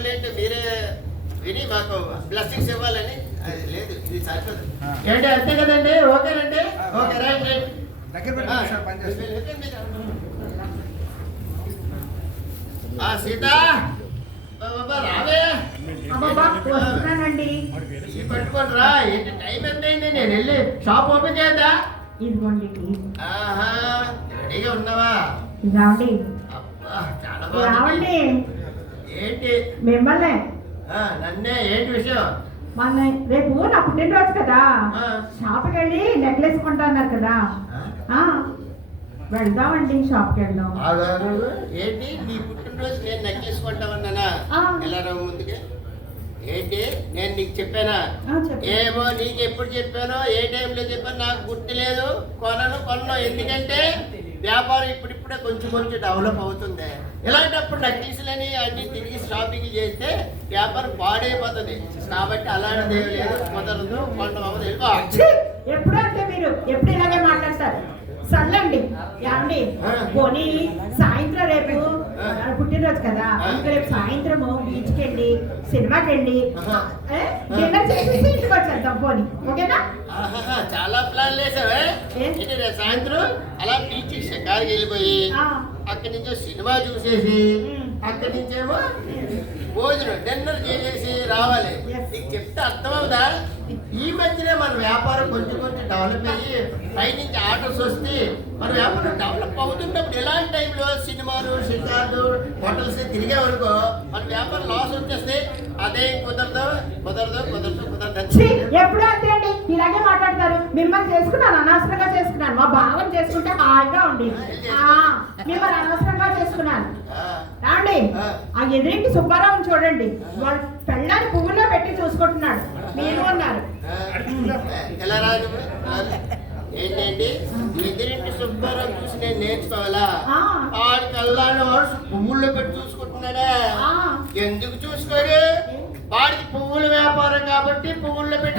complaint మీరే విని మాకు బ్లెస్సింగ్స్ ఇవ్వాలని లేదు ఏంటి అంతే కదండి ఓకేనండి ఓకే రైట్ రైట్ సీత రావే ఏంటి టైం ఎంత అయింది నేను వెళ్ళి షాప్ ఓపెన్ చేద్దా రెడీగా ఉన్నావా చాలా బాగుంది ఏంటి మిమ్మల్ని నన్నే ఏంటి విషయం మన రేపు నా పుట్టినరోజు కదా షాప్కి వెళ్ళి నెక్లెస్ కొంటున్నారు కదా వెళ్దామండి షాప్కి వెళ్దాం ఏంటి నీ పుట్టినరోజు నేను నెక్లెస్ కొంటామన్నా ఎలా ముందుకు నేను నీకు చెప్పానా ఏమో నీకు ఎప్పుడు చెప్పానో ఏ టైంలో చెప్పాను నాకు గుర్తు లేదు కొనను కొనను ఎందుకంటే వ్యాపారం ఇప్పుడిప్పుడే కొంచెం కొంచెం డెవలప్ అవుతుంది ఇలాంటప్పుడు నటీసులని అన్ని తిరిగి షాపింగ్ చేస్తే వ్యాపారం పాడైపోతుంది కాబట్టి అలాంటిది లేదు కుదరదు కొండ ఎప్పుడంటే మీరు ఎప్పుడు ఇలా చల్లండి అండి పోనీ సాయంత్రం రేపు పుట్టినరోజు కదా రేపు సాయంత్రము బీచ్కి వెళ్ళి సినిమాకి వెళ్ళి డిన్నర్ చేసేసి ఇంటికి వచ్చేద్దాం పోనీ ఓకేనా చాలా ప్లాన్ వేసావే సాయంత్రం అలా బీచ్ షికార్కి వెళ్ళిపోయి అక్కడి నుంచి సినిమా చూసేసి అక్కడి నుంచేమో భోజనం డిన్నర్ చేసేసి రావాలి నీకు చెప్తే అర్థమవుదా ఈ మధ్యనే మన వ్యాపారం కొంచెం కొంచెం డెవలప్ అయ్యి పైనుంచి ఆర్డర్స్ వస్తే మన వ్యాపారం డెవలప్ అవుతున్నప్పుడు ఎలాంటి టైంలో సినిమాలు సిద్ధార్థు హోటల్స్ తిరిగే వరకు మన వ్యాపారం లాస్ వచ్చేస్తే అదే కుదరదు కుదరదు కుదరదు కుదరదు ఎప్పుడు అంతే అండి ఇలాగే మాట్లాడతారు మిమ్మల్ని చేసుకున్నాను అనవసరంగా చేసుకున్నాను మా భావం చేసుకుంటే హాయిగా ఉండి మిమ్మల్ని అనవసరంగా చేసుకున్నాను రాండి ఆ ఎదురింటి సుబ్బారావుని చూడండి వాళ్ళు పెళ్ళాన్ని పువ్వులు కూడా ఉన్నాడు మీరు ఉన్నారు ఏంటండి ఎదిరింటి శుభ్రం చూసి నేను నేర్చుకోవాలా పువ్వుల్లో పెట్టి చూసుకుంటున్నాడే ఎందుకు చూసుకోడు వాడికి పువ్వుల వ్యాపారం కాబట్టి పువ్వుల్లో పెట్టి